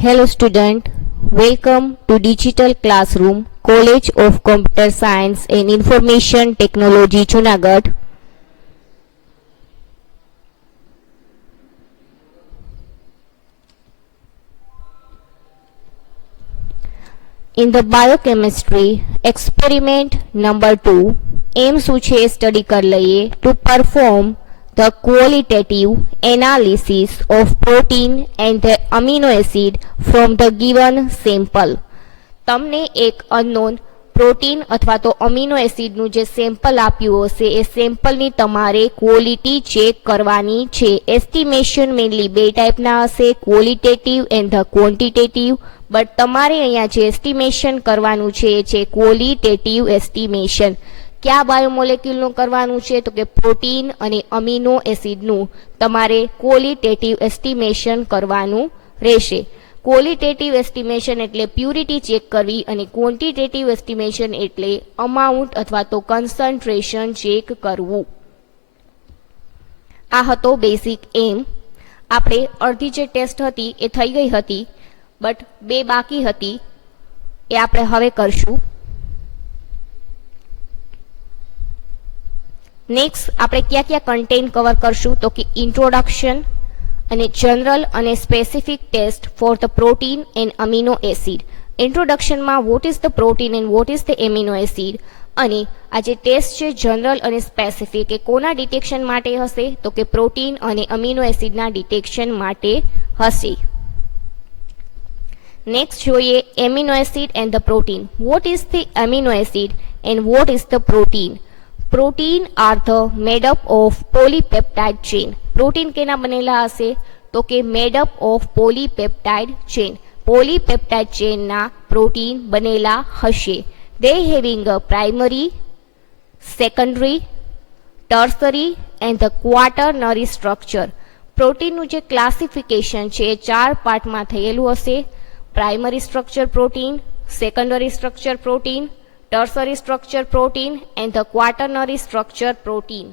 Hello student, welcome to Digital Classroom, College of Computer Science and Information Technology, Junagadh. In the biochemistry experiment number 2, aim શું છે study કરી લઈએ to perform the qualitative analysis of protein and the amino acid from the given sample. તમને એક unknown protein અથવા તો amino એસિડનું જે sample આપ્યું હશે એ સેમ્પલની તમારે ક્વોલિટી ચેક કરવાની છે. એસ્ટિમેશન મેઇનલી બે ટાઈપના હશે, qualitative and the quantitative. But તમારે અહીંયા જે એસ્ટિમેશન કરવાનું છે એ છે ક્વોલિટેટિવ એસ્ટિમેશન. કયા બાયોમોલેક્યુલનું કરવાનું છે તો કે પ્રોટીન અને અમીનો એસિડનું તમારે ક્વોલિટેટિવ એસ્ટિમેશન કરવાનું રહેશે. ક્વોલિટેટિવ એસ્ટિમેશન એટલે પ્યુરિટી ચેક કરવી અને ક્વોન્ટિટેટિવ એસ્ટિમેશન એટલે અમાઉન્ટ અથવા તો કન્સન્ટ્રેશન ચેક કરવું. આ હતો બેઝિક એમ. આપણે અડધી જે ટેસ્ટ હતી એ થઈ ગઈ હતી, બટ બે બાકી હતી એ આપણે હવે કરશું. નેક્સ્ટ આપણે ક્યાં ક્યાં કન્ટેન્ટ કવર કરશું તો કે ઇન્ટ્રોડક્શન અને જનરલ અને specific test for the protein and amino acid. ઇન્ટ્રોડક્શનમાં what is the protein and what is the amino acid, અને આ જે ટેસ્ટ છે જનરલ અને સ્પેસિફિક એ કોના ડિટેક્શન માટે હશે તો કે પ્રોટીન અને અમીનો એસિડના ડિટેક્શન માટે હશે. નેક્સ્ટ જોઈએ amino acid and the protein. What is the amino acid and what is the protein? Protein are the made up of polypeptide chain. Protein કેના બનેલા હશે તો કે made up of polypeptide chain. પોલીપેપ્ટાઇડ ચેનના પ્રોટીન બનેલા હશે. They having a primary, secondary, tertiary and the quaternary structure. પ્રોટીનનું જે ક્લાસિફિકેશન છે એ 4 પાર્ટમાં થયેલું હશે. Primary structure protein, secondary structure protein, tertiary structure protein and the quaternary structure protein.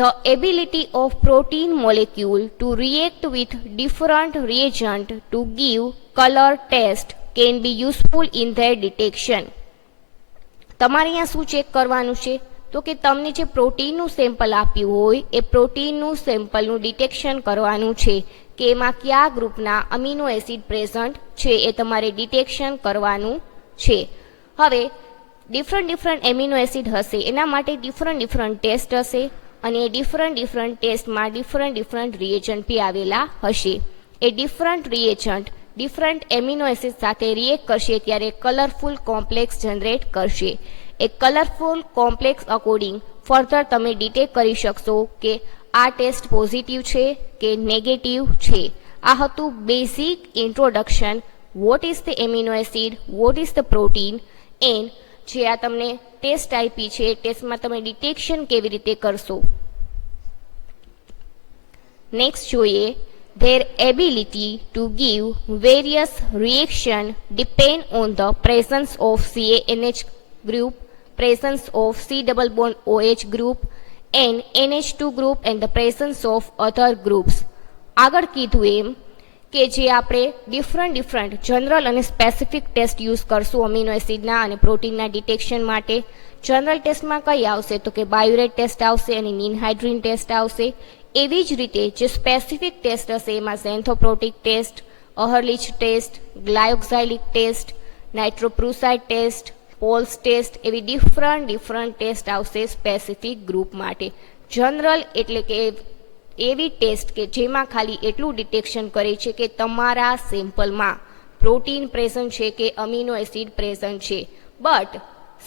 The ability of protein molecule to react with different reagent to give color test can be useful in their detection. તમારે અહીંયા શું check કરવાનું છે તો કે તમને જે પ્રોટીનનું sample આપ્યું હોય એ પ્રોટીનનું સેમ્પલનું ડિટેક્શન કરવાનું છે કે એમાં કયા ગ્રુપના અમીનો એસિડ પ્રેઝન્ટ છે એ તમારે ડિટેક્શન કરવાનું છે. હવે ડિફરન્ટ એમિનો એસિડ હશે એના માટે ડિફરન્ટ ટેસ્ટ હશે અને એ ડિફરન્ટ ટેસ્ટમાં ડિફરન્ટ રિએજન્ટ બી આવેલા હશે. એ different reagent different amino acid સાથે રિએક્ટ કરશે ત્યારે કલરફુલ કોમ્પ્લેક્સ જનરેટ કરશે. એ કલરફુલ કોમ્પ્લેક્સ અકોર્ડિંગ ફર્ધર તમે ડિટેક્ટ કરી શકશો કે આ ટેસ્ટ પોઝિટિવ છે કે નેગેટિવ છે. આ હતું basic introduction. Vote is the amino acid, vote is the protein and જે આ તમને ટેસ્ટ આપી છે ટેસ્ટમાં તમે ડિટેક્શન કેવી રીતે કરશો. નેક્સ્ટ જોઈએ their ability to give various reaction depend on the presence of CaNH group, presence of C double bond OH group and NH2 group and the presence of other groups. આગળ કીધું એમ કે જે આપણે different general અને specific test use કરશું amino એસિડના અને પ્રોટીનના detection માટે. જનરલ ટેસ્ટમાં કઈ આવશે તો કે બાયોરેટ ટેસ્ટ આવશે અને નિનહાઇડ્રીન ટેસ્ટ આવશે. એવી જ રીતે જે સ્પેસિફિક ટેસ્ટ હશે એમાં xanthoproteic test, Ehrlich test, glyoxylic test, nitroprusside test, poles test, એવી ડિફરન્ટ ટેસ્ટ આવશે સ્પેસિફિક ગ્રુપ માટે. જનરલ એટલે કે એવી ટેસ્ટ કે જેમાં ખાલી એટલું ડિટેક્શન કરે છે કે તમારા સેમ્પલમાં પ્રોટીન પ્રેઝન્ટ છે કે અમીનો એસિડ પ્રેઝન્ટ છે. બટ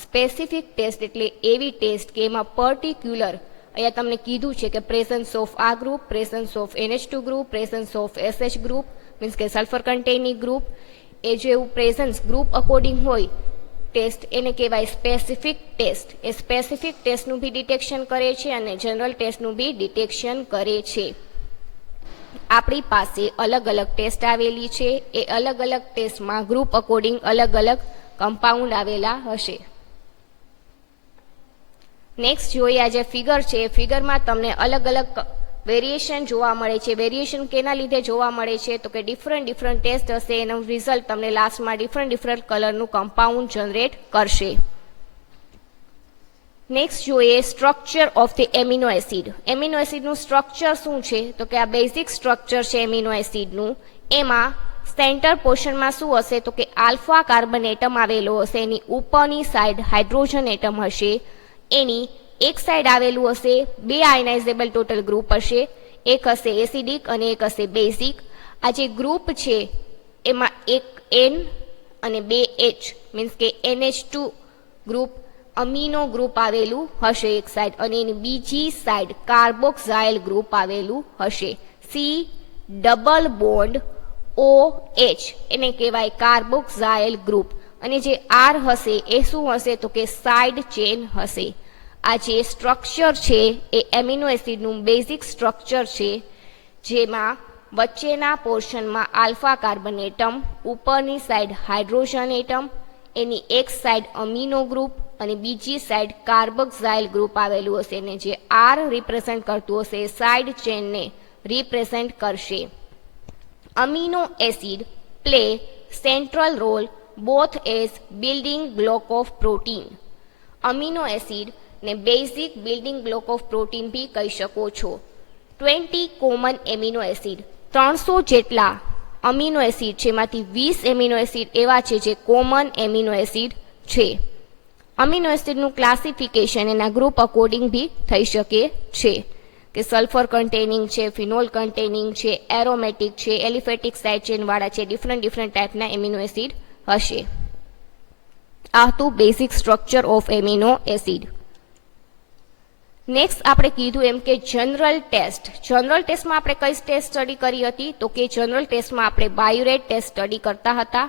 સ્પેસિફિક ટેસ્ટ એટલે એવી ટેસ્ટ કે એમાં પર્ટિક્યુલર અહીંયા તમને કીધું છે કે પ્રેઝન્સ ઓફ આ group, presence of NH2 group, presence of SH group means કે સલ્ફર કન્ટેનિંગ ગ્રુપ, એ જેવું પ્રેઝન્સ ગ્રુપ અકોર્ડિંગ હોય ટેસ્ટ એને કહેવાય સ્પેસિફિક ટેસ્ટ. એ સ્પેસિફિક ટેસ્ટનું બી ડિટેક્શન કરે છે અને જનરલ ટેસ્ટનું બી ડિટેક્શન કરે છે. આપણી પાસે અલગ ટેસ્ટ આવેલી છે. એ અલગ ટેસ્ટમાં ગ્રુપ અકોર્ડિંગ અલગ કમ્પાઉન્ડ આવેલા હશે. નેક્સ્ટ જોઈએ આ જે ફિગર છે એ ફિગરમાં તમને અલગ વેરિએશન જોવા મળે છે. વેરિએશન કેના લીધે જોવા મળે છે તો કે ડિફરન્ટ ટેસ્ટ હશે, એનું રિઝલ્ટ તમને લાસ્ટમાં ડિફરન્ટ કલરનું કમ્પાઉન્ડ જનરેટ કરશે. નેક્સ્ટ જોઈએ structure of the amino acid. Amino એસિડનું સ્ટ્રક્ચર શું છે તો કે આ બેઝિક સ્ટ્રક્ચર છે એમિનો એસિડનું. એમાં સેન્ટર પોર્શનમાં શું હશે તો કે આલ્ફા કાર્બન એટમ આવેલો હશે, એની ઉપરની સાઈડ હાઇડ્રોજન એટમ હશે, એની એક સાઈડ આવેલું હશે બે આયનાઇઝેબલ ટોટલ ગ્રુપ હશે, એક હશે એસિડિક અને એક હશે બેઝિક. આ જે ગ્રુપ છે એમાં એક N અને બે H મીન્સ કે NH2 ગ્રુપ અમીનો ગ્રુપ આવેલું હશે એક સાઈડ, અને એની બીજી સાઈડ કાર્બોક્સાઇલ ગ્રુપ આવેલું હશે. સી ડબલ બોન્ડ OH એને કહેવાય કાર્બોક્સાઇલ ગ્રુપ, અને જે R હશે એ શું હશે તો કે સાઇડ ચેન હશે. આ જે સ્ટ્રક્ચર છે એ એમિનો એસિડનું બેઝિક સ્ટ્રક્ચર છે, જેમાં વચ્ચેના પોર્શનમાં આલ્ફા કાર્બન એટમ, ઉપરની સાઈડ હાઇડ્રોજન એટમ, એની એક સાઈડ અમીનો ગ્રુપ અને બીજી સાઈડ કાર્બોક્સાઇલ ગ્રુપ આવેલું હશે, ને જે R રિપ્રેઝેન્ટ કરતું હશે સાઇડ ચેનને રિપ્રેઝેન્ટ કરશે. Amino acid play central role both as building block of protein. Amino acid ને basic building block of protein બી કહી શકો છો. 20 કોમન એમિનો એસિડ, 300 જેટલા અમીનો એસિડ છે, એમાંથી 20 એમિનો એસિડ એવા છે જે કોમન એમિનો એસિડ છે. અમીનો એસિડનું ક્લાસિફિકેશન એના ગ્રુપ અકોર્ડિંગ બી થઈ શકે છે કે સલ્ફર કન્ટેનિંગ છે, ફિનોલ કન્ટેનિંગ છે, એરોમેટિક છે, એલિફેટિક સાઇડ ચેન વાળા છે, ડિફરન્ટ ટાઈપના એમિનો એસિડ હશે. આ હતું basic structure of amino acid. Next આપણે કીધું એમ કે જનરલ ટેસ્ટ. જનરલ ટેસ્ટમાં આપણે કઈ ટેસ્ટ સ્ટડી કરી હતી તો કે જનરલ ટેસ્ટમાં આપણે બાયોરેટ ટેસ્ટ સ્ટડી કરતા હતા.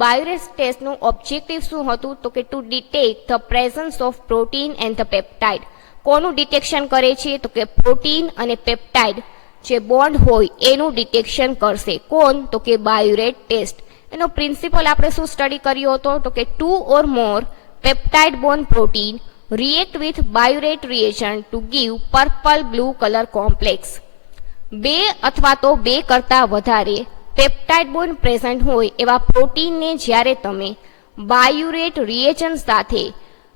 બાયોરેટ ટેસ્ટનું ઓબ્જેક્ટિવ શું હતું તો કે to detect the presence of protein and the peptide. કોનું ડિટેક્શન કરે છે તો કે પ્રોટીન અને પેપ્ટાઇડ જે બોન્ડ હોય એનું ડિટેક્શન કરશે. કોણ તો કે બાયોરેટ ટેસ્ટ. એનો પ્રિન્સિપલ આપણે શું સ્ટડી કર્યો હતો તો કે 2 or more peptide bond protein react with biurate reagent to give purple blue color complex. બે અથવા તો બે કરતા વધારે પેપ્ટાઇડ બોન્ડ પ્રેઝન્ટ હોય એવા પ્રોટીનને જ્યારે તમે બાયુરેટ રિએજન્ટ સાથે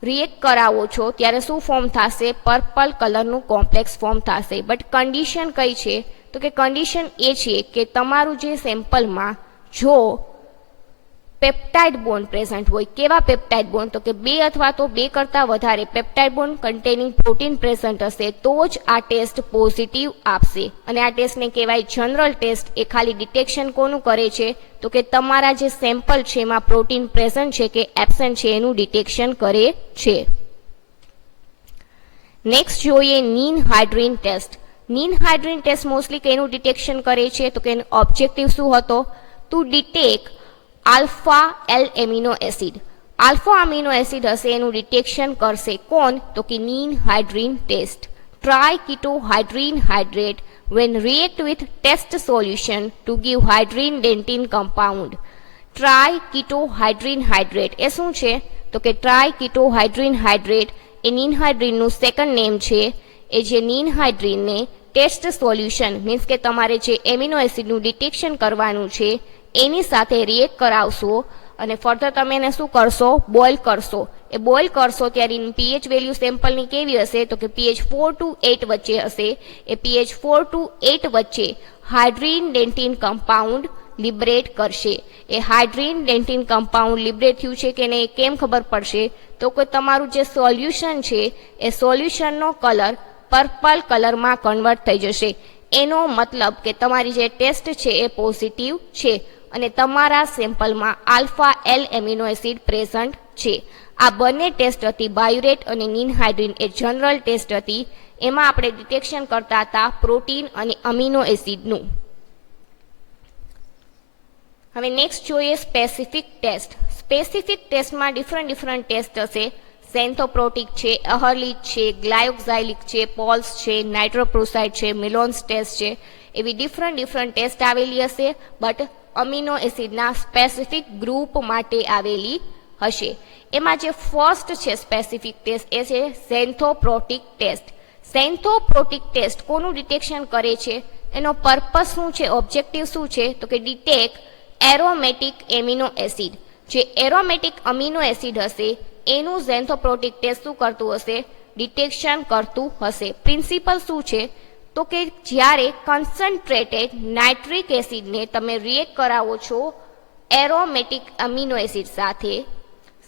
રિએક્ટ કરાવો છો ત્યારે શું ફોર્મ થશે? પર્પલ કલરનું કોમ્પ્લેક્સ ફોર્મ થશે. બટ કન્ડિશન કઈ છે તો કે કન્ડિશન એ છે કે તમારું જે સેમ્પલમાં જો પેપ્ટાઇડ બોન્ડ પ્રેઝન્ટ હોય, કેવા પેપ્ટાઇડ બોન્ડ તો કે બે અથવા તો બે કરતા વધારે peptide bond containing protein present હશે તો જ આ ટેસ્ટ પોઝિટિવ આપશે. અને આ ટેસ્ટને કહેવાય જનરલ ટેસ્ટ. એ ખાલી ડિટેક્શન કોનું કરે છે તો કે તમારા જે સેમ્પલ છે એમાં પ્રોટીન પ્રેઝન્ટ છે કે એબસેન્ટ છે એનું ડિટેક્શન કરે છે. નેક્સ્ટ જોઈએ ninhydrin test. Ninhydrin test mostly કેનું ડિટેક્શન કરે છે તો કે એનો ઓબ્જેક્ટિવ શું હતો? To detect alpha L amino acid. Alpha amino acid હશે એનું ડિટેક્શન કરશે કોણ તો કે ninhydrin test. Triketohydrindene hydrate when react with test solution to give hydrine dentin compound. Triketohydrindene hydrate એ શું છે તો કે ટ્રાય કીટોહાઇડ્રીન હાઇડ્રેટ એ નીન હાઇડ્રીનનું સેકન્ડ નેમ છે. એ જે નીન હાઇડ્રીનને ટેસ્ટ સોલ્યુશન મીન્સ કે તમારે જે એમિનો એસિડનું ડિટેક્શન કરવાનું છે એની સાથે રિએક્ટ કરાવશો અને ફર્ધર તમે એને શું કરશો? બોઇલ કરશો. એ બોઇલ કરશો ત્યારે પીએચ વેલ્યુ સેમ્પલની કેવી હશે તો કે pH 4 to 8 વચ્ચે હશે. એ pH 4 to 8 વચ્ચે હાઇડ્રીન ડેન્ટિન કમ્પાઉન્ડ લિબરેટ કરશે. એ હાઇડ્રીન ડેન્ટિન કમ્પાઉન્ડ લિબરેટ થયું છે કે નહીં કેમ ખબર પડશે તો કે તમારું જે સોલ્યુશન છે એ સોલ્યુશનનો કલર પર્પલ કલરમાં કન્વર્ટ થઈ જશે. એનો મતલબ કે તમારી જે ટેસ્ટ છે એ પોઝિટિવ છે અને તમારા સેમ્પલમાં alpha L amino acid present છે. આ બંને ટેસ્ટ હતી બાયુરેટ અને નીન હાઇડ્રીન એ જનરલ ટેસ્ટ હતી. એમાં આપણે ડિટેક્શન કરતા હતા પ્રોટીન અને અમીનો એસિડનું. હવે નેક્સ્ટ જોઈએ સ્પેસિફિક ટેસ્ટ. સ્પેસિફિક ટેસ્ટમાં ડિફરન્ટ ટેસ્ટ હશે. સેન્થોપ્રોટિક છે, અહર્લિચ છે, ગ્લાયોક્ઝાઇલિક છે, પોલ્સ છે, નાઇટ્રોપ્રોસાઇડ છે, મિલોન્સ ટેસ્ટ છે. એવી ડિફરન્ટ ટેસ્ટ આવેલી હશે બટ અમીનો એસિડના સ્પેસિફિક ગ્રુપ માટે આવેલી હશે. એમાં જે ફર્સ્ટ છે સ્પેસિફિક ટેસ્ટ એ છે સેન્થોપ્રોટિક ટેસ્ટ. ઝેન્થોપ્રોટિક ટેસ્ટ કોનું ડિટેક્શન કરે છે, એનો પર્પસ શું છે, ઓબ્જેક્ટિવ શું છે, તો કે ડિટેક્ટ એરોમેટિક એમિનો એસિડ. જે એરોમેટિક અમીનો એસિડ હશે એનું ઝેન્થોપ્રોટિક ટેસ્ટ શું કરતું હશે, ડિટેક્શન કરતું હશે. પ્રિન્સિપલ શું છે, તો કે જ્યારે કન્સન્ટ્રેટેડ નાઇટ્રિક એસિડને તમે રિએક્ટ કરાવો છો એરોમેટિક અમીનો એસિડ સાથે,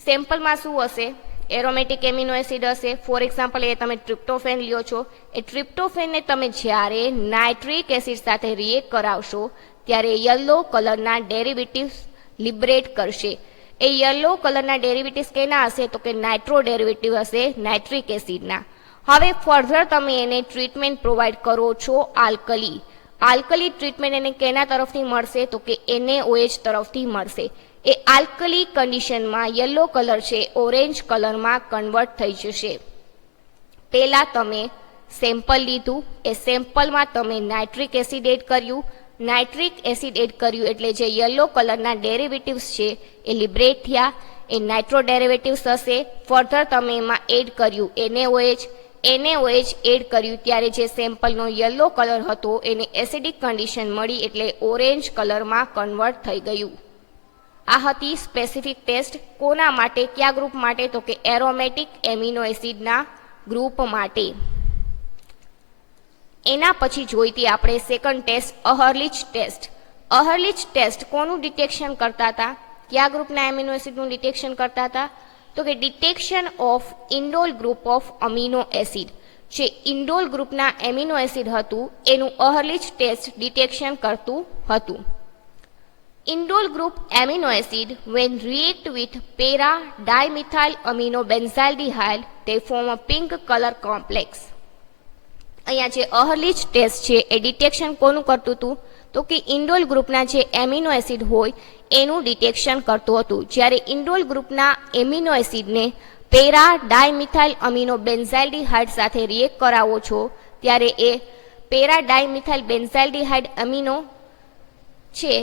સેમ્પલમાં શું હશે, એરોમેટિક એમિનો એસિડ હશે. ફોર એક્ઝામ્પલ એ તમે ટ્રિપ્ટોફેન લ્યો છો, એ ટ્રિપ્ટોફેનને તમે જ્યારે નાઇટ્રિક એસિડ સાથે રિએક્ટ કરાવશો ત્યારે યલો કલરના ડેરિવેટિવ્સ લિબરેટ કરશે. એ યલો કલરના ડેરિવેટિવ્સ કેના હશે, તો કે નાઇટ્રો ડેરિવેટિવ હશે નાઇટ્રિક એસિડના. હવે ફર્ધર તમે એને ટ્રીટમેન્ટ પ્રોવાઈડ કરો છો આલ્કલી. આલ્કલી ટ્રીટમેન્ટ એને કેના તરફથી મળશે, તો કે NaOH તરફથી મળશે. એ આલ્કલી કન્ડિશનમાં યલો કલર છે ઓરેન્જ કલરમાં કન્વર્ટ થઈ જશે. પહેલાં તમે સેમ્પલ લીધું, એ સેમ્પલમાં તમે નાઇટ્રિક એસિડ એડ કર્યું, નાઇટ્રિક એસિડ એડ કર્યું એટલે જે યલો કલરના ડેરિવેટિવ્સ છે એ લિબરેટ થયા, એ નાઇટ્રો ડેરિવેટિવ્સ હશે. ફર્ધર તમે એમાં એડ કર્યું NaOH એડ કર્યું ત્યારે જે સેમ્પલનો યલો કલર હતો એને એસિડિક કન્ડિશન મળી એટલે ઓરેન્જ કલરમાં કન્વર્ટ થઈ ગયું. આ હતી સ્પેસિફિક ટેસ્ટ. કોના માટે, કયા ગ્રુપ માટે, તો કે એરોમેટિક એમિનો એસિડના ગ્રુપ માટે. એના પછી જોઈતી આપણે સેકન્ડ ટેસ્ટ, અહર્લિચ ટેસ્ટ. અહર્લિચ ટેસ્ટ કોનું ડિટેક્શન કરતા હતા, કયા ગ્રુપના એમિનો એસિડનું ડિટેક્શન કરતા હતા, તો કે detection of indole group of amino acid. જે ઇન્ડોલ ગ્રુપના એમિનો એસિડ હતું એનું અહર્લિચ ટેસ્ટ ડિટેક્શન કરતું હતું. Indole group amino acid when react with para-dimethyl amino benzaldehyde they form a pink color complex. અહીંયા જે અહર્લિચ ટેસ્ટ છે એ ડિટેક્શન કોનું કરતું હતું, તો કે ઇન્ડોલ ગ્રુપના જે એમિનો એસિડ હોય એનું ડિટેક્શન કરતું હતું. જ્યારે ઇન્ડોલ ગ્રુપના એમિનો એસિડને પેરા-ડાયમિથાઇલ અમીનો બેન્ઝાલ્ડિહાઇડ સાથે રિએક્ટ કરાવો છો ત્યારે એ પેરા-ડાયમિથાઇલ બેન્ઝાલ્ડિહાઇડ અમીનો છે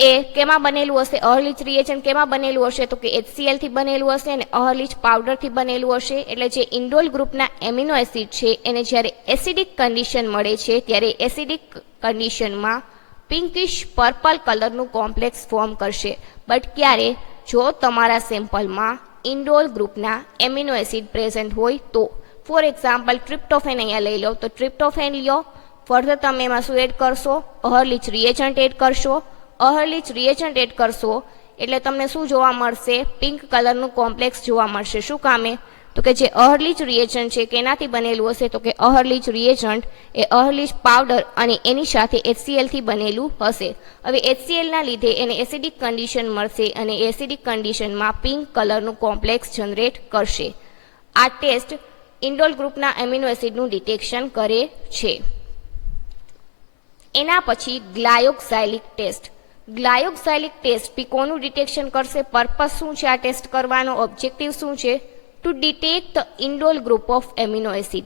એ કેમાં બનેલું હશે, અહર્લિચ રિએજન્ટ કેમાં બનેલું હશે, તો કે HCl થી બનેલું હશે અને અહર્લિચ પાવડરથી બનેલું હશે. એટલે જે ઇન્ડોલ ગ્રુપના એમિનો એસિડ છે એને જ્યારે એસિડિક કન્ડિશન મળે છે ત્યારે એસિડિક કન્ડિશનમાં પિંકિશ પર્પલ કલરનું કોમ્પ્લેક્સ ફોર્મ કરશે. બટ ક્યારે, જો તમારા સેમ્પલમાં ઇન્ડોલ ગ્રુપના એમિનો એસિડ પ્રેઝન્ટ હોય તો. ફોર એક્ઝામ્પલ ટ્રિપ્ટોફેન અહીંયા લઈ લો, તો ટ્રિપ્ટોફેન લ્યો, ફર્ધર તમે એમાં શું એડ કરશો, અહર્લિચ રિએજન્ટ એડ કરશો. અહર્લિચ રિએજન્ટ એડ કરશો એટલે તમને શું જોવા મળશે, પિંક કલરનું કોમ્પ્લેક્સ જોવા મળશે. શું કામે, તો કે જે અહર્લિચ રિએજન્ટ છે કેનાથી બનેલું હશે, તો કે અહર્લિચ રિએજન્ટ એ અહર્લિચ પાવડર અને એની સાથે HCl થી બનેલું હશે. હવે HCl ના લીધે એને એસિડિક કન્ડિશન મળશે અને એસિડિક કન્ડિશનમાં પિંક કલરનું કોમ્પ્લેક્સ જનરેટ કરશે. આ ટેસ્ટ ઇન્ડોલ ગ્રુપના એમિનો એસિડનું ડિટેક્શન કરે છે. એના પછી ગ્લાયોક્સાઇલિક ટેસ્ટ. ગ્લાયોક્સાઇલિક ટેસ્ટ બી કોનું ડિટેક્શન કરશે, પર્પસ શું છે આ ટેસ્ટ કરવાનો, ઓબ્જેક્ટિવ શું છે, to detect the indole group of amino acid.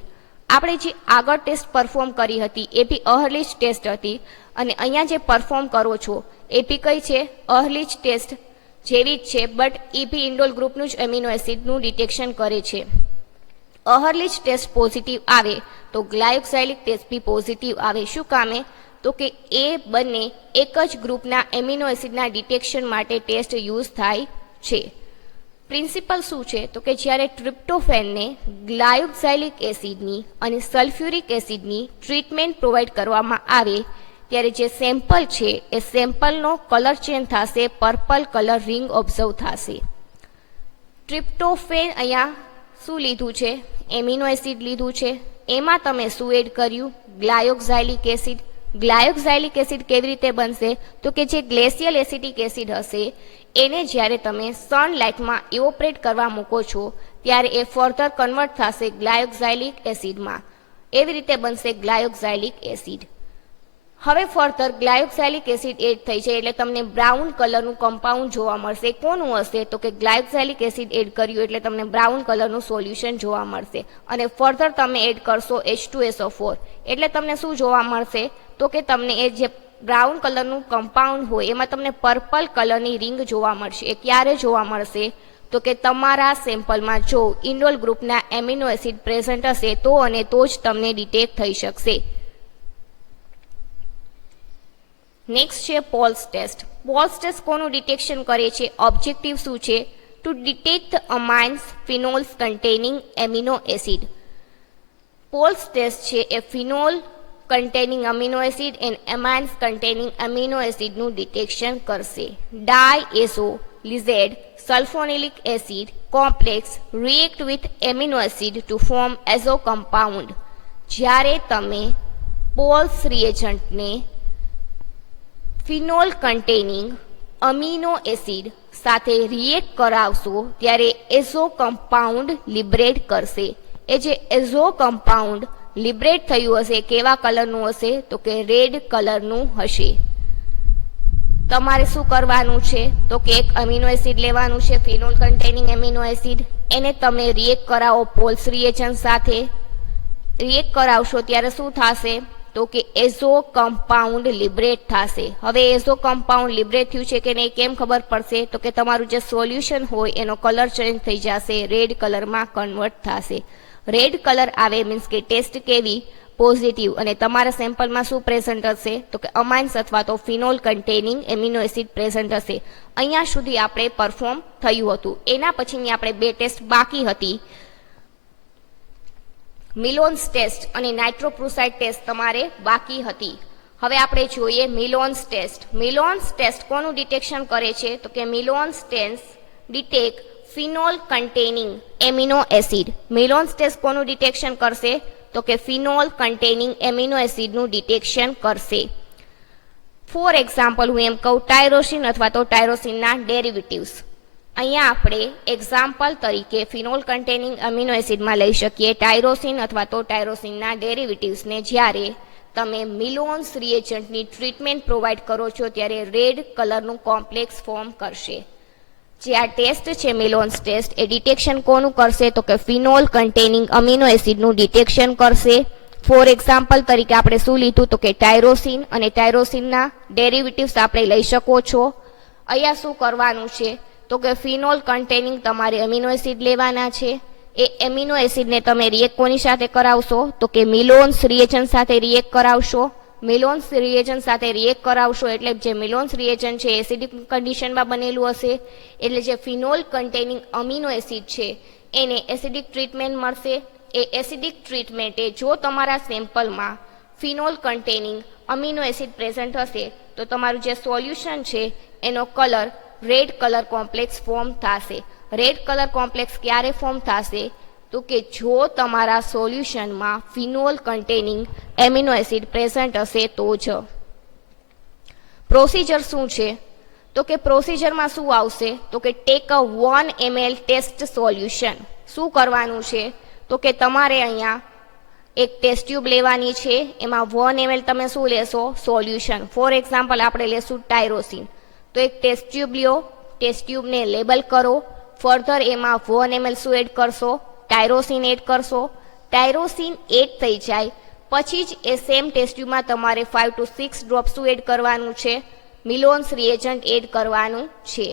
આપણે જે આગળ ટેસ્ટ પરફોર્મ કરી હતી એ બી અહર્લિચ ટેસ્ટ હતી અને અહીંયા જે પરફોર્મ કરો છો એ બી કઈ છે, અહર્લિચ ટેસ્ટ જેવી જ છે, બટ એ બી ઇન્ડોલ ગ્રુપનું જ એમિનો એસિડનું ડિટેક્શન કરે છે. અહર્લિચ ટેસ્ટ પોઝિટિવ આવે તો ગ્લાયોક્સાઇલિક ટેસ્ટ બી પોઝિટિવ આવે. શું કામે, તો કે એ બંને એક જ ગ્રુપના એમિનો એસિડના ડિટેક્શન માટે ટેસ્ટ યુઝ થાય છે. પ્રિન્સિપલ શું છે, તો કે જ્યારે ટ્રિપ્ટોફેનને ગ્લાયોક્સાઇલિક એસિડની અને સલ્ફ્યુરિક એસિડની ટ્રીટમેન્ટ પ્રોવાઈડ કરવામાં આવે ત્યારે જે સેમ્પલ છે એ સેમ્પલનો કલર ચેન્જ થશે, પર્પલ કલર રિંગ ઓબ્ઝર્વ થશે. ટ્રિપ્ટોફેન અહીંયા શું લીધું છે, એમિનો એસિડ લીધું છે, એમાં તમે શું એડ કર્યું, ગ્લાયોક્સાઇલિક એસિડ. ગ્લાયોક્સાઇલિક એસિડ કેવી રીતે બનશે, તો કે જે ગ્લેશિયલ એસિડિક એસિડ હશે એને જ્યારે તમે સનલાઇટમાં ઇવોપરેટ કરવા મૂકો છો ત્યારે એ ફર્ધર કન્વર્ટ થશે ગ્લાયોક્સાઇલિક એસિડમાં. એવી રીતે બનશે ગ્લાયોક્સાઇલિક એસિડ. હવે ફર્ધર ગ્લાયોક્સાઇલિક એસિડ એડ થઈ છે એટલે તમને બ્રાઉન કલરનું કમ્પાઉન્ડ જોવા મળશે. કોનું હશે, તો કે ગ્લાયોક્સાઇલિક એસિડ એડ કર્યું એટલે તમને બ્રાઉન કલરનું સોલ્યુશન જોવા મળશે. અને ફર્ધર તમે એડ કરશો H2SO4 એટલે તમને શું જોવા મળશે, તો કે તમને એ જે બ્રાઉન કલરનું કમ્પાઉન્ડ હોય એમાં તમને પર્પલ કલરની રિંગ જોવા મળશે. એ ક્યારે જોવા મળશે, તો કે તમારા સેમ્પલમાં જો ઇન્ડોલ ગ્રુપના એમિનો એસિડ પ્રેઝન્ટ હશે તો અને તો જ તમને ડિટેક્ટ થઈ શકશે. નેક્સ્ટ છે પોલ્સ ટેસ્ટ. પોલ્સ ટેસ્ટ કોનું ડિટેક્શન કરે છે? ઓબ્જેક્ટિવ શું છે? To detect amines phenols containing amino acid. Pauly's test છે એ phenol containing amino acid and amines containing amino એસિડનું ડિટેક્શન કરશે. Diazotized sulphanilic acid complex react with amino acid to form azo compound. જ્યારે તમે Pauly's રિએજન્ટને phenol containing amino acid સાથે react કરાવશો ત્યારે એઝો કમ્પાઉન્ડ લિબરેટ કરશે. એ જે એઝો કમ્પાઉન્ડ લિબરેટ થયું હશે કેવા કલરનું હશે? તો કે રેડ કલરનું હશે. તમારે શું કરવાનું છે? તો કે એક અમીનો એસિડ લેવાનું છે, ફિનોલ કન્ટેનિંગ એમિનો એસિડ. એને તમે રિએક્ટ કરાવો પોલ્સ રિએજન્ટ સાથે. રિએક્ટ કરાવશો ત્યારે શું થશે? તો કે એઝો કમ્પાઉન્ડ લિબરેટ થશે. હવે એઝો કમ્પાઉન્ડ લિબરેટ થયું છે કે નહીં કેમ ખબર પડશે? તો કે તમારું જે સોલ્યુશન હોય એનો કલર ચેન્જ થઈ જશે, રેડ કલરમાં કન્વર્ટ થશે. રેડ કલર આવે મીન્સ કે ટેસ્ટ કેવી? પોઝિટિવ. અને તમારા સેમ્પલમાં શું પ્રેઝન્ટ હશે? તો કે અમાઇન્સ અથવા તો phenol containing amino acid present હશે. અહીંયા સુધી આપણે પરફોર્મ થયું હતું. એના પછીની આપણે બે ટેસ્ટ બાકી હતી. મિલોન્સ ટેસ્ટ અને નાઇટ્રોપ્રુસાઇડ ટેસ્ટ તમારે બાકી હતી. હવે આપણે જોઈએ મિલોન્સ ટેસ્ટ. મિલોન્સ ટેસ્ટ કોનું ડિટેક્શન કરે છે? તો કે Millon's test detect phenol containing amino acid. Millon's test કોનું ડિટેક્શન કરશે? તો કે ફિનોલ કન્ટેનિંગ એમિનો એસિડનું ડિટેક્શન કરશે. ફોર એક્ઝામ્પલ હું એમ કહું ટાયરોસિન અથવા તો ટાયરોસિનના ડેરિવેટિવ્સ. અહીંયા આપણે એક્ઝામ્પલ તરીકે ફિનોલ કન્ટેનિંગ અમીનો એસિડમાં લઈ શકીએ ટાયરોસિન અથવા તો ટાયરોસિનના ડેરિવેટિવ્સને. જ્યારે તમે મિલોન્સ રિએજન્ટની ટ્રીટમેન્ટ પ્રોવાઈડ કરો છો ત્યારે રેડ કલરનું કોમ્પ્લેક્સ ફોર્મ કરશે. જે આ ટેસ્ટ છે મિલોન્સ ટેસ્ટ એ ડિટેક્શન કોનું કરશે? તો કે ફિનોલ કન્ટેનિંગ અમીનો એસિડનું ડિટેક્શન કરશે. ફોર એક્ઝામ્પલ તરીકે આપણે શું લીધું? તો કે ટાયરોસિન અને ટાયરોસિનના ડેરિવેટિવ્સ આપણે લઈ શકો છો. અહીંયા શું કરવાનું છે? તો કે ફિનોલ કન્ટેનિંગ તમારે એમિનો એસિડ લેવાના છે. એ એમિનો એસિડને તમે રિએક્ટ કોની સાથે કરાવશો? તો કે મિલોન્સ રિએજન્ટ સાથે રિએક્ટ કરાવશો. મિલોન્સ રિએજન્ટ સાથે રિએક્ટ કરાવશો એટલે જે મિલોન્સ રિએજન્ટ છે એસિડિક કન્ડિશનમાં બનેલું હશે. એટલે જે ફિનોલ કન્ટેનિંગ અમીનો એસિડ છે એને એસિડિક ટ્રીટમેન્ટ મળશે. એ એસિડિક ટ્રીટમેન્ટે જો તમારા સેમ્પલમાં phenol containing amino acid present હશે તો તમારું જે સોલ્યુશન છે એનો colour red colour complex form થશે. રેડ કલર કોમ્પ્લેક્સ ક્યારે ફોર્મ થશે? તો કે જો તમારા સોલ્યુશનમાં phenol containing amino acid present હશે તો જ. પ્રોસિજર શું છે? તો કે પ્રોસિજરમાં શું આવશે? તો કે take a 1 ml test solution. શું કરવાનું છે? તો કે તમારે અહીંયા એક ટેસ્ટ ટ્યુબ લેવાની છે. એમાં 1 ml તમે શું લેશો? સોલ્યુશન. ફોર એક્ઝામ્પલ આપણે લેશું ટાયરોસિન. તો એક ટેસ્ટ ટ્યુબ લ્યો, ટેસ્ટ ટ્યુબને લેબલ કરો. ફર્ધર એમાં 1 ml શું એડ કરશો? ટાયરોસિન એડ કરશો. ટાયરોસિન એડ થઈ જાય પછી જ એ સેમ ટેસ્ટ ટ્યુબમાં તમારે 5 to 6 ડ્રોપ શું એડ કરવાનું છે? મિલોન્સ રિએજન્ટ એડ કરવાનું છે.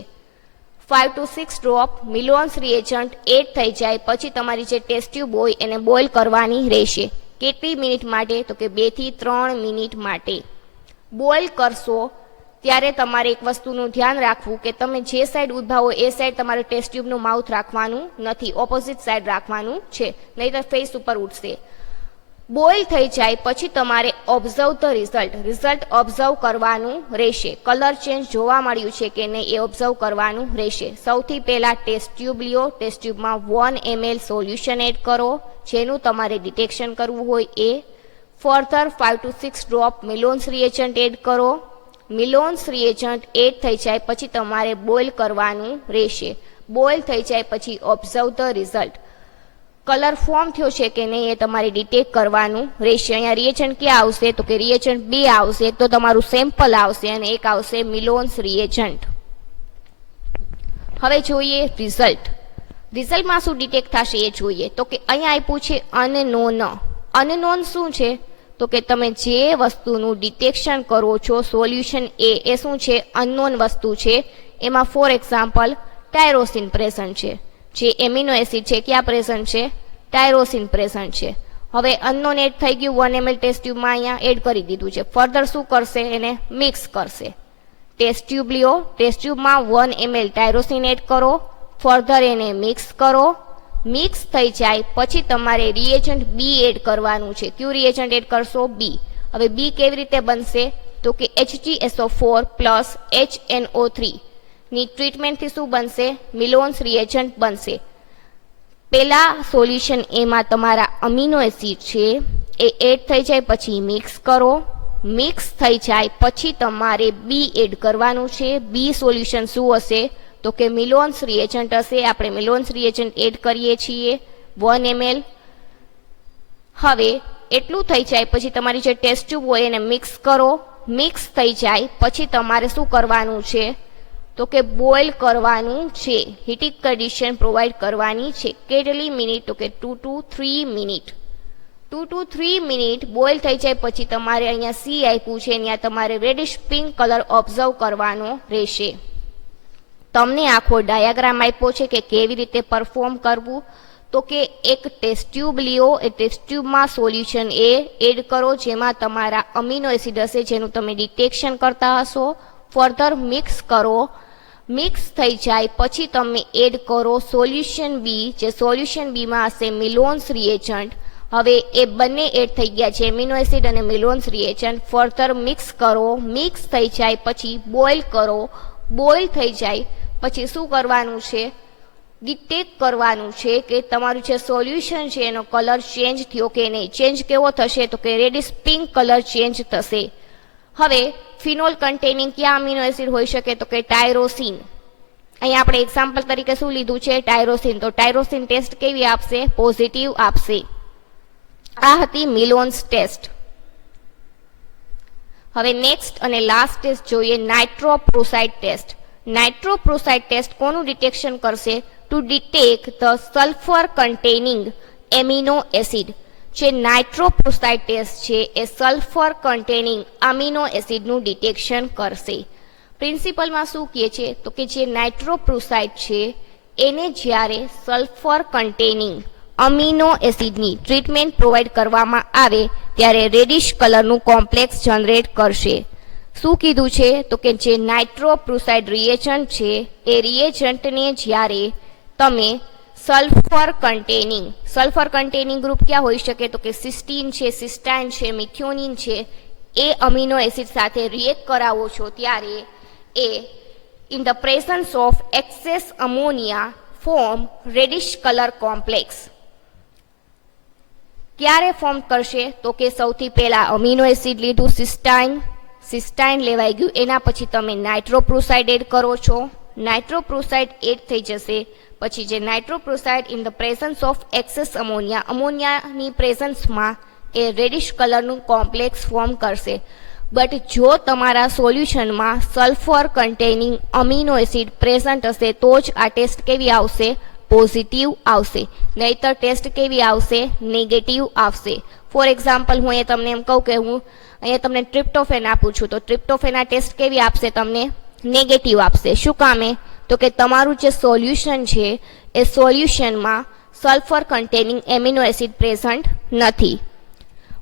5 to 6 drop Millon's reagent add થઈ જાય પછી તમારી જે ટેસ્ટ ટ્યુબ હોય એને બોઇલ કરવાની રહેશે. કેટલી મિનિટ માટે? તો કે 2 થી 3 મિનિટ માટે. બોઇલ કરશો ત્યારે તમારે એક વસ્તુનું ધ્યાન રાખવું કે તમે જે સાઈડ ઊભા હોય એ સાઈડ તમારે ટેસ્ટ ટ્યુબનું માઉથ રાખવાનું નથી, ઓપોઝિટ સાઈડ રાખવાનું છે, નહીંતર ફેસ ઉપર ઉઠશે. બોઇલ થઈ જાય પછી તમારે ઓબ્ઝર્વ ધ રિઝલ્ટ ઓબ્ઝર્વ કરવાનું રહેશે. કલર ચેન્જ જોવા મળ્યું છે કે નહીં એ ઓબ્ઝર્વ કરવાનું રહેશે. સૌથી પહેલાં ટેસ્ટ ટ્યુબ લ્યો, ટેસ્ટ ટ્યુબમાં 1 ml સોલ્યુશન એડ કરો જેનું તમારે ડિટેક્શન કરવું હોય એ. Further 5 to 6 drop Millon's reagent add કરો. મિલોન્સ રિએજન્ટ એડ થઈ જાય પછી તમારે બોઇલ કરવાનું રહેશે. બોઇલ થઈ જાય પછી observe the result. Colour form થયો છે કે નહીં એ તમારે ડિટેક્ટ કરવાનું રહેશે. અહીંયા રિએજન્ટ ક્યાં આવશે? તો કે રિએજન્ટ 2 આવશે તો તમારું સેમ્પલ આવશે અને એક આવશે મિલોન્સ રિએજન્ટ. હવે જોઈએ રિઝલ્ટ. રિઝલ્ટમાં શું ડિટેક્ટ થશે એ જોઈએ. તો કે અહીંયા આપ્યું છે અનનોન. અનનોન શું છે? તો કે તમે જે વસ્તુનું ડિટેક્શન કરો છો સોલ્યુશન એ શું છે? અનનોન વસ્તુ છે. એમાં ફોર એક્ઝામ્પલ ટાયરોસિન પ્રેઝન્ટ છે. જે એમિનો એસિડ છે ક્યાં પ્રેઝન્ટ છે? ટાયરોસિન પ્રેઝન્ટ છે. હવે અનનોન એડ થઈ ગયું 1 ml ટેસ્ટ ટ્યુબમાં અહીંયા એડ કરી દીધું છે. ફર્ધર શું કરશે? એને મિક્સ કરશે. ટેસ્ટ ટ્યુબ લ્યો, ટેસ્ટ ટ્યુબમાં 1 ml ટાયરોસિન એડ કરો, ફર્ધર એને મિક્સ કરો. મિક્સ થઈ જાય પછી તમારે રિએજન્ટ બી એડ કરવાનું છે. કયું રિએજન્ટ એડ કરશો? બી. હવે બી કેવી રીતે બનશે? તો કે HgSO4 પ્લસ HNO3 ની ટ્રીટમેન્ટથી શું બનશે? મિલોન્સ રિએજન્ટ બનશે. પેલા સોલ્યુશન એમાં તમારા અમીનો એસિડ છે એ એડ થઈ જાય પછી મિક્સ કરો. મિક્સ થઈ જાય પછી તમારે બી એડ કરવાનું છે. બી સોલ્યુશન શું હશે? તો કે મિલોન્સ રિએજન્ટ હશે. આપણે મિલોન્સ રિએજન્ટ એડ કરીએ છીએ 1 ml. હવે એટલું થઈ જાય પછી તમારી જે ટેસ્ટ ટ્યુબ હોય એને મિક્સ કરો. મિક્સ થઈ જાય પછી તમારે શું કરવાનું છે? તો કે બોઇલ કરવાનું છે. હીટિંગ કન્ડિશન પ્રોવાઈડ કરવાની છે. કેટલી મિનિટ? તો કે 2 to 3 minute. 2 to 3 minute boil થઈ જાય પછી તમારે અહીંયા સી આપ્યું છે ત્યાં તમારે રેડિશ પિંક કલર ઓબ્ઝર્વ કરવાનો રહેશે. તમને આખો ડાયાગ્રામ આપ્યો છે કે કેવી રીતે પરફોર્મ કરવું. તો કે એક ટેસ્ટ ટ્યુબ લ્યો, એ ટેસ્ટ ટ્યુબમાં સોલ્યુશન એ એડ કરો જેમાં તમારા અમીનો એસિડ હશે જેનું તમે ડિટેક્શન કરતા હશો. ફર્ધર મિક્સ કરો. મિક્સ થઈ જાય પછી તમે એડ કરો સોલ્યુશન બી, જે સોલ્યુશન બીમાં હશે મિલોન્સ રિએજન્ટ. હવે એ બંને એડ થઈ ગયા છે, એમિનો એસિડ અને મિલોન્સ રિએજન્ટ. ફર્ધર મિક્સ કરો. મિક્સ થઈ જાય પછી બોઇલ કરો. બોઇલ થઈ જાય પછી શું કરવાનું છે? ડિટેક્ટ કરવાનું છે કે તમારું જે સોલ્યુશન છે એનો કલર ચેન્જ થયો કે નહીં. ચેન્જ કેવો થશે? તો કે રેડિશ પિંક કલર ચેન્જ થશે. હવે ફિનોલ કન્ટેનિંગ કયા અમીનો એસિડ હોઈ શકે? તો કે ટાયરોસિન. અહીંયા આપણે એક્ઝામ્પલ તરીકે શું લીધું છે? ટાયરોસિન. તો ટાયરોસિન ટેસ્ટ કેવી આપશે? પોઝિટિવ આપશે. આ હતી મિલોન્સ ટેસ્ટ. હવે નેક્સ્ટ અને લાસ્ટ ટેસ્ટ જોઈએ, નાઇટ્રોપ્રોસાઇડ ટેસ્ટ. નાઇટ્રોપ્રોસાઇડ ટેસ્ટ કોનું ડિટેક્શન કરશે? To detect the sulphur containing amino acid. જે નાઇટ્રોપ્રોસાઇડ ટેસ્ટ છે એ સલ્ફર કન્ટેનિંગ અમીનો એસિડનું ડિટેક્શન કરશે. પ્રિન્સિપલમાં શું કહે છે? તો કે જે નાઇટ્રોપ્રોસાઇડ છે એને જ્યારે સલ્ફર કન્ટેનિંગ અમીનો એસિડની ટ્રીટમેન્ટ પ્રોવાઈડ કરવામાં આવે ત્યારે રેડિશ કલરનું કોમ્પ્લેક્સ જનરેટ કરશે. શું કીધું છે? તો કે જે નાઇટ્રોપ્રોસાઇડ રિએજન્ટ છે એ રિએજન્ટને જ્યારે તમે સલ્ફર કન્ટેનિંગ ગ્રુપ ક્યાં હોઈ શકે? તો કે સિસ્ટીન છે, સિસ્ટાઇન છે, મિથિયોનિન છે, એ અમીનો એસિડ સાથે રિએક્ટ કરાવો છો ત્યારે એ in the presence of excess ammonia form reddish colour complex. ક્યારે ફોર્મ કરશે? તો કે સૌથી પહેલા અમીનો એસિડ લીધું સિસ્ટાઇન લેવાઈ ગયું, એના પછી તમે નાઇટ્રોપ્રોસાઇડ એડ કરો છો. નાઇટ્રોપ્રોસાઇડ એડ થઈ જશે પછી જે nitroprusside in the presence of excess અમોનિયાની પ્રેઝન્સમાં એ રેડિશ કલરનું કોમ્પ્લેક્સ ફોર્મ કરશે. બટ જો તમારા સોલ્યુશનમાં sulphur containing amino acid present હશે તો જ આ ટેસ્ટ કેવી આવશે? પોઝિટિવ આવશે. નહીતર ટેસ્ટ કેવી આવશે? નેગેટિવ આવશે. ફોર એક્ઝામ્પલ હું અહીંયા તમને એમ કહું કે હું અહીંયા તમને ટ્રિપ્ટોફેન આપું છું તો ટ્રિપ્ટોફેનના ટેસ્ટ કેવી આપશે? તમને નેગેટિવ આપશે. શું કામે? તો કે તમારું જે સોલ્યુશન છે એ સોલ્યુશનમાં sulphur containing amino acid present નથી.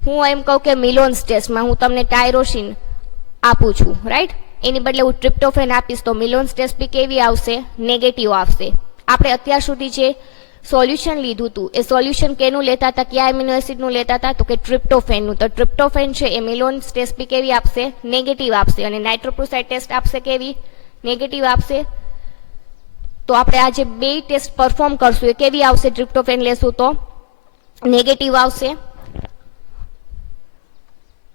હું એમ કહું કે મિલોન્સ ટેસ્ટમાં હું તમને ટાયરોસિન આપું છું, રાઈટ? એની બદલે હું ટ્રિપ્ટોફેન આપીશ તો મિલોન્સ ટેસ્ટ બી કેવી આવશે? નેગેટિવ આવશે. આપણે અત્યાર સુધી જે સોલ્યુશન લીધું હતું એ સોલ્યુશન કેનું લેતા હતા? કયા એમિનો એસિડનું લેતા હતા? તો કે ટ્રિપ્ટોફેનનું. તો ટ્રિપ્ટોફેન છે એ મિલોન્સ ટેસ્ટ બી કેવી આપશે? નેગેટિવ આપશે. અને નાઇટ્રોપ્રોસાઇડ ટેસ્ટ આપશે કેવી? નેગેટિવ આપશે. તો આપણે આ જે બે ટેસ્ટ પરફોર્મ કરશું એ કેવી આવશે? ટ્રિપ્ટોફેન લેશું તો નેગેટિવ આવશે.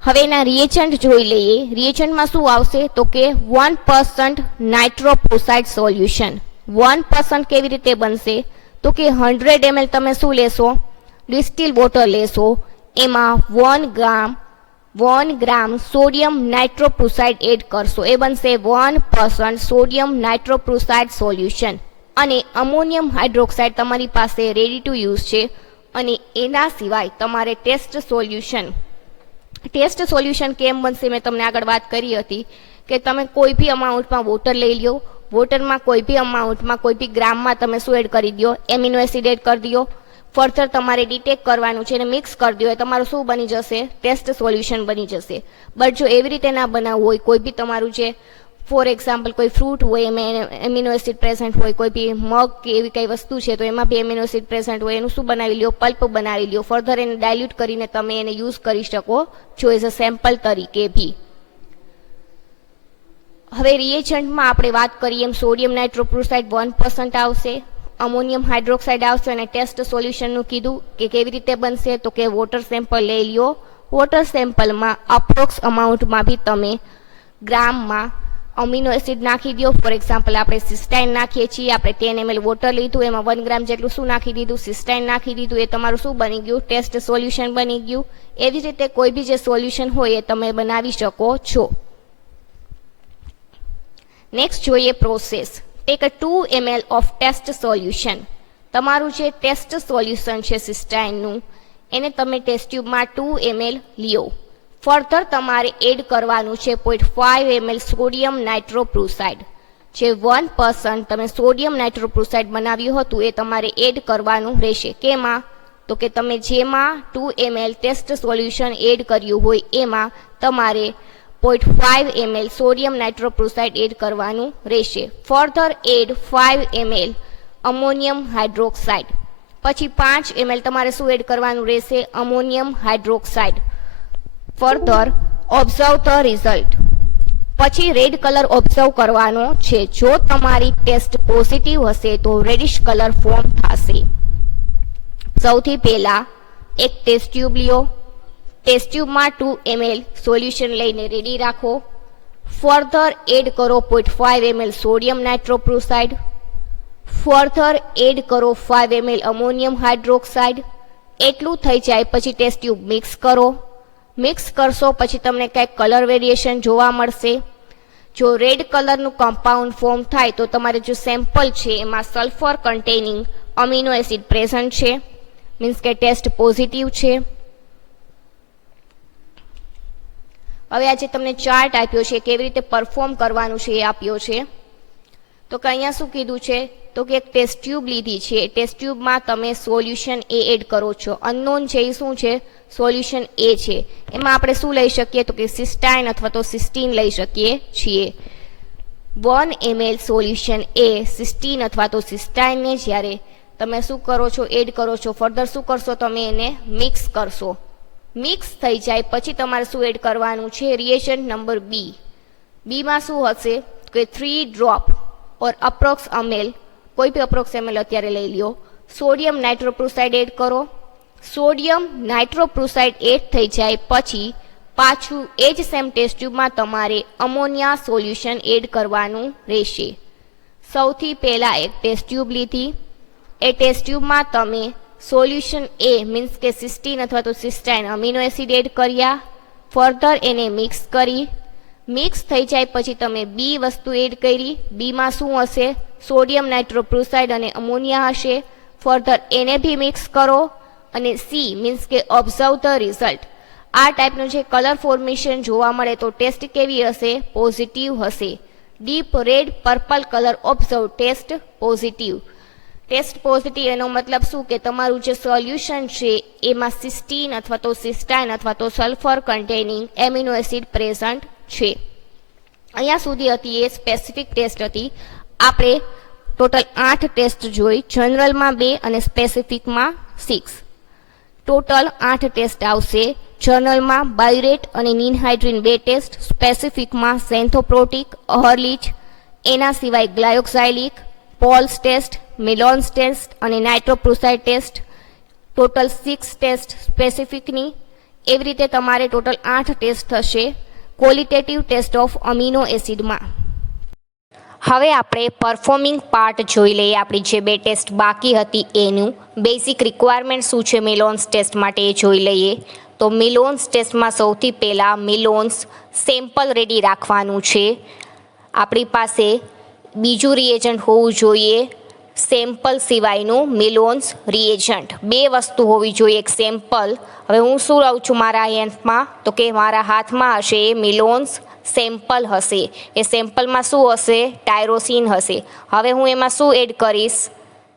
હવે એના રિએજન્ટ જોઈ લઈએ. રિએજન્ટમાં શું આવશે? તો કે 1% નાઇટ્રોપ્રોસાઇડ સોલ્યુશન. 1% કેવી રીતે બનશે? તો કે 100 ml તમે શું લેશો? ડિસ્ટિલ વોટર લેશો. એમાં 1 ગ્રામ સોડિયમ નાઇટ્રોપ્રોસાઇડ એડ કરશો. એ બનશે 1% સોડિયમ નાઇટ્રોપ્રોસાઇડ સોલ્યુશન. અને અમોનિયમ હાઇડ્રોક્સાઇડ તમારી પાસે રેડી ટુ યુઝ છે. અને એના સિવાય તમારે ટેસ્ટ સોલ્યુશન કેમ બનશે? મેં તમને આગળ વાત કરી હતી કે તમે કોઈ બી અમાઉન્ટમાં વોટર લઈ લો. વોટરમાં કોઈ બી અમાઉન્ટમાં કોઈ બી ગ્રામમાં તમે શું એડ કરી દો, એમિનો એસિડ એડ કરી દો. ફર્ધર તમારે ડિટેક્ટ કરવાનું છે અને મિક્સ કરી દો, તમારું શું બની જશે, ટેસ્ટ સોલ્યુશન બની જશે. બટ જો એવી રીતે ના બનાવવું હોય, કોઈ બી તમારું જે ફોર એક્ઝામ્પલ કોઈ ફ્રૂટ હોય એમાં એમિનો એસિડ પ્રેઝન્ટ હોય, કોઈ બી મગ કે એવી કઈ વસ્તુ છે તો એમાં બી એમિનો એસિડ પ્રેઝન્ટ હોય, એનું શું બનાવી લ્યો, પલ્પ બનાવી લ્યો. ફર્ધર એને ડાયલ્યુટ કરીને તમે એને યુઝ કરી શકો છો એઝ અ સેમ્પલ તરીકે બી. હવે રિએજન્ટમાં આપણે વાત કરીએ એમ સોડિયમ નાઇટ્રોક્લોરાઇડ 1% આવશે, અમોનિયમ હાઇડ્રોક્સાઇડ આવશે અને ટેસ્ટ સોલ્યુશનનું કીધું કે કેવી રીતે બનશે, તો કે વોટર સેમ્પલ લઈ લ્યો. વોટર સેમ્પલમાં અપ્રોક્સ અમાઉન્ટમાં બી તમે ગ્રામમાં અમીનો એસિડ નાખી દો. ફોર એક્ઝામ્પલ આપણે સિસ્ટાઇન નાખીએ છીએ, આપણે 10 ml વોટર લીધું, એમાં 1 ગ્રામ જેટલું શું નાખી દીધું, સિસ્ટાઇન નાખી દીધું. એ તમારું શું બની ગયું, ટેસ્ટ સોલ્યુશન બની ગયું. એવી રીતે કોઈ બી જે સોલ્યુશન હોય એ તમે બનાવી શકો છો. નેક્સ્ટ જોઈએ process. Take a 2 ml of test solution. તમારું જે ટેસ્ટ સોલ્યુશન છે સિસ્ટાઇનનું, એને તમે ટેસ્ટ ટ્યુબમાં 2 ml લ્યો. ફર્ધર તમારે એડ કરવાનું છે 0.5 ml સોડિયમ નાઇટ્રોક્લોરાઇડ. જે 1% તમે સોડિયમ નાઇટ્રોક્લોરાઇડ બનાવ્યું હતું એ તમારે એડ કરવાનું રહેશે. કેમાં, તો કે તમે જેમાં 2 ml ટેસ્ટ સોલ્યુશન એડ કર્યું હોય એમાં તમારે 0.5 ml સોડિયમ નાઇટ્રોક્લોરાઇડ એડ કરવાનું રહેશે. Further add 5 ml ammonium hydroxide. પછી 5 ml તમારે શું એડ કરવાનું રહેશે, ammonium hydroxide. Further observe the result. પછી રેડ કલર ઓબ્ઝર્વ કરવાનો છે. જો તમારી ટેસ્ટ પોઝિટિવ હશે તો રેડિશ કલર ફોર્મ થશે. સૌથી પહેલા એક ટેસ્ટ ટ્યુબ લ્યો. ટેસ્ટ ટ્યુબમાં 2 ml સોલ્યુશન લઈને રેડી રાખો. ફર્ધર એડ કરો 0.5 ml સોડિયમ નાઇટ્રોક્લોરાઇડ. ફર્ધર એડ કરો 5 ml અમોનિયમ હાઇડ્રોક્સાઇડ. એટલું થઈ જાય પછી ટેસ્ટ ટ્યુબ મિક્સ કરો. મિક્સ કરશો પછી તમને કંઈક કલર વેરિએશન જોવા મળશે. જો રેડ કલરનું કમ્પાઉન્ડ ફોર્મ થાય તો તમારે જો સેમ્પલ છે એમાં sulphur containing amino acid present છે, મીન્સ કે ટેસ્ટ પોઝિટિવ છે. હવે આજે તમને ચાર્ટ આપ્યો છે, કેવી રીતે પરફોર્મ કરવાનું છે એ આપ્યો છે. તો કે અહીંયા શું કીધું છે, તો કે એક ટેસ્ટ ટ્યુબ લીધી છે. ટેસ્ટ ટ્યુબમાં તમે સોલ્યુશન એ એડ કરો છો. અનનોન છે એ શું છે, સોલ્યુશન એ છે. એમાં આપણે શું લઈ શકીએ, તો કે સિસ્ટાઇન અથવા તો સિસ્ટીન લઈ શકીએ છીએ. 1 ml સોલ્યુશન એ સિસ્ટીન અથવા તો સિસ્ટાઇનને જ્યારે તમે શું કરો છો, એડ કરો છો. ફર્ધર શું કરશો, તમે એને મિક્સ કરશો. મિક્સ થઈ જાય પછી તમારે શું એડ કરવાનું છે, રિએજન્ટ નંબર બી. બીમાં શું હશે કે 3 ડ્રોપ ઓર અપ્રોક્સ ml, કોઈ બી અપ્રોક્સ ml અત્યારે લઈ લ્યો, સોડિયમ નાઇટ્રોક્લોરાઇડ એડ કરો. સોડિયમ નાઇટ્રોક્લોરાઇડ એડ થઈ જાય પછી પાછું એ જ સેમ ટેસ્ટ ટ્યુબમાં તમારે અમોનિયા સોલ્યુશન એડ કરવાનું રહેશે. સૌથી પહેલા એક ટેસ્ટ ટ્યુબ લીધી. એ ટેસ્ટ ટ્યુબમાં તમે સોલ્યુશન એ મીન્સ કે સિસ્ટીન અથવા તો સિસ્ટાઇન અમીનો એસિડ એડ કર્યા. ફર્ધર એને મિક્સ કરી. મિક્સ થઈ જાય પછી તમે બી વસ્તુ એડ કરી. બીમાં શું હશે, સોડિયમ નાઇટ્રોક્લોરાઇડ અને અમોનિયા હશે. ફર્ધર એને બી મિક્સ કરો. અને સી મીન્સ કે ઓબ્ઝર્વ ધ રિઝલ્ટ. આ ટાઈપનું જે કલર ફોર્મેશન જોવા મળે તો ટેસ્ટ કેવી હશે, પોઝિટિવ હશે. Deep red purple colour observe, test positive. Test positive એનો મતલબ શું કે તમારું જે સોલ્યુશન છે એમાં સિસ્ટીન અથવા તો સિસ્ટાઇન અથવા તો sulphur containing amino acid present છે. અહીંયા સુધી હતી એ સ્પેસિફિક ટેસ્ટ હતી. આપણે ટોટલ 8 ટેસ્ટ જોઈ, જનરલમાં 2 અને સ્પેસિફિકમાં 6. ટોટલ 8 ટેસ્ટ આવશે. જર્નલમાં બાયુરેટ અને નિનહાઇડ્રીન 2 ટેસ્ટ, સ્પેસિફિકમાં સેન્થોપ્રોટિક, અહરલીચ, એના સિવાય glyoxylic, Pauly's test, Millon's test અને નાઇટ્રોક્લોરાઇડ ટેસ્ટ. ટોટલ 6 ટેસ્ટ સ્પેસિફિકની. એવી રીતે તમારે ટોટલ 8 ટેસ્ટ થશે ક્વોલિટેટિવ ટેસ્ટ ઓફ અમીનો એસિડમાં. હવે આપણે પરફોર્મિંગ પાર્ટ જોઈ લઈએ. આપણી જે 2 ટેસ્ટ બાકી હતી એનું બેઝિક રિક્વાયરમેન્ટ શું છે મિલોન્સ ટેસ્ટ માટે એ જોઈ લઈએ. તો મિલોન્સ ટેસ્ટમાં સૌથી પહેલાં મિલોન્સ સેમ્પલ રેડી રાખવાનું છે. આપણી પાસે બીજું રિએજન્ટ હોવું જોઈએ સેમ્પલ સિવાયનું મિલોન્સ રિએજન્ટ. 2 વસ્તુ હોવી જોઈએ, એક સેમ્પલ. હવે હું શું લઉં છું મારા હેન્ડમાં, તો કે મારા હાથમાં હશે એ મિલોન્સ સેમ્પલ હશે. એ સેમ્પલમાં શું હશે? ટાયરોસિન હશે. હવે હું એમાં શું એડ કરીશ?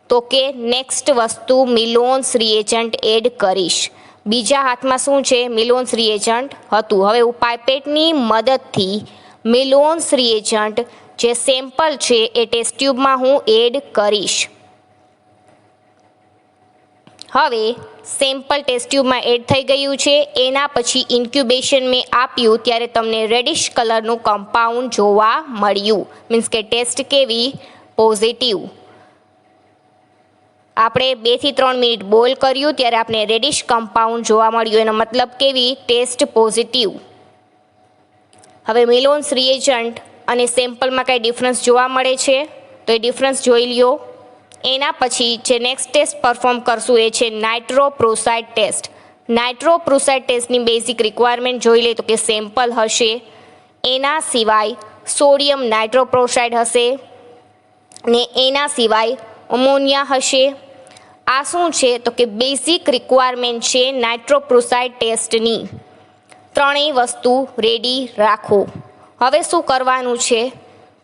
તો કે નેક્સ્ટ વસ્તુ મિલોન્સ રિએજન્ટ એડ કરીશ. બીજા હાથમાં શું છે? મિલોન્સ રિએજન્ટ હતું. હવે હું પાઇપેટની મદદથી મિલોન્સ રિએજન્ટ જે સેમ્પલ છે એ ટેસ્ટ ટ્યુબમાં હું એડ કરીશ. હવે સેમ્પલ ટેસ્ટ ટ્યુબમાં એડ થઈ ગયું છે. એના પછી ઇન્ક્યુબેશન મેં આપ્યું ત્યારે તમને રેડિશ કલરનું કમ્પાઉન્ડ જોવા મળ્યું. મીન્સ કે ટેસ્ટ કેવી? પોઝિટિવ. આપણે 2 થી 3 મિનિટ બોઇલ કર્યું ત્યારે આપણે રેડિશ કમ્પાઉન્ડ જોવા મળ્યું. એનો મતલબ કેવી? Test positive. હવે મિલોન્સ રિએજન્ટ અને સેમ્પલમાં કઈ ડિફરન્સ જોવા મળે છે? તો એ ડિફરન્સ જોઈ લ્યો. એના પછી જે નેક્સ્ટ ટેસ્ટ પરફોર્મ કરશું એ છે નાઇટ્રોપ્રોસાઇડ ટેસ્ટ. નાઇટ્રોપ્રોસાઇડ ટેસ્ટની બેઝિક રિક્વાયરમેન્ટ જોઈ લે તો કે સેમ્પલ હશે, એના સિવાય સોડિયમ નાઇટ્રોપ્રોસાઇડ હશે ને એના સિવાય અમોનિયા હશે. આ શું છે? તો કે બેઝિક રિક્વાયરમેન્ટ છે નાઇટ્રોપ્રોસાઇડ ટેસ્ટની. ત્રણેય વસ્તુ રેડી રાખો. હવે શું કરવાનું છે?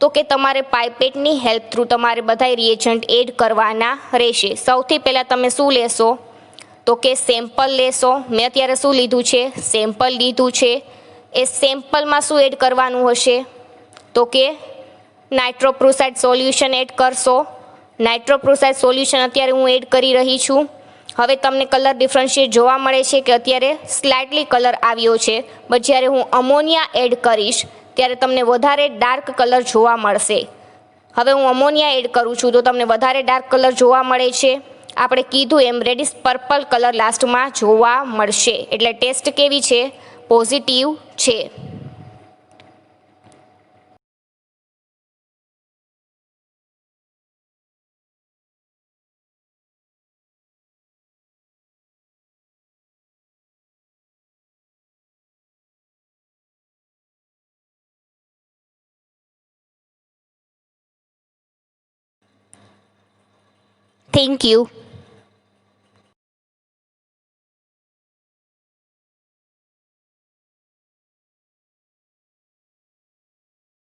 તો કે તમારે પાઇપેટની હેલ્પ થ્રુ તમારે બધા રિએજન્ટ એડ કરવાના રહેશે. સૌથી પહેલાં તમે શું લેશો? તો કે સેમ્પલ લેશો. મેં અત્યારે શું લીધું છે? સેમ્પલ લીધું છે. એ સેમ્પલમાં શું એડ કરવાનું હશે? તો કે નાઇટ્રોપ્રોસાઇડ સોલ્યુશન એડ કરશો. નાઇટ્રોપ્રોસાઇડ સોલ્યુશન અત્યારે હું એડ કરી રહી છું. હવે તમને કલર ડિફરન્શિએટ જોવા મળે છે કે અત્યારે સ્લાઇટલી કલર આવ્યો છે, બટ જ્યારે હું અમોનિયા એડ કરીશ ત્યારે તમને વધારે ડાર્ક કલર જોવા મળશે. હવે હું અમોનિયા એડ કરું છું તો તમને વધારે ડાર્ક કલર જોવા મળે છે. આપણે કીધું એમ રેડિશ પર્પલ કલર લાસ્ટમાં જોવા મળશે. એટલે ટેસ્ટ કેવી છે? પોઝિટિવ છે. Thank you.